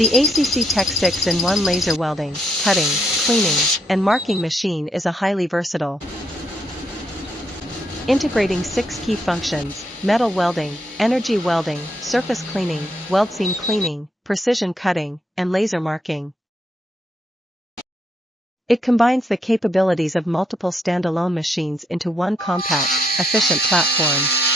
The ACCTEK 6-in-1 laser welding, cutting, cleaning, and marking machine is a highly versatile, integrating 6 key functions: metal welding, energy welding, surface cleaning, weld seam cleaning, precision cutting, and laser marking. It combines the capabilities of multiple standalone machines into one compact, efficient platform.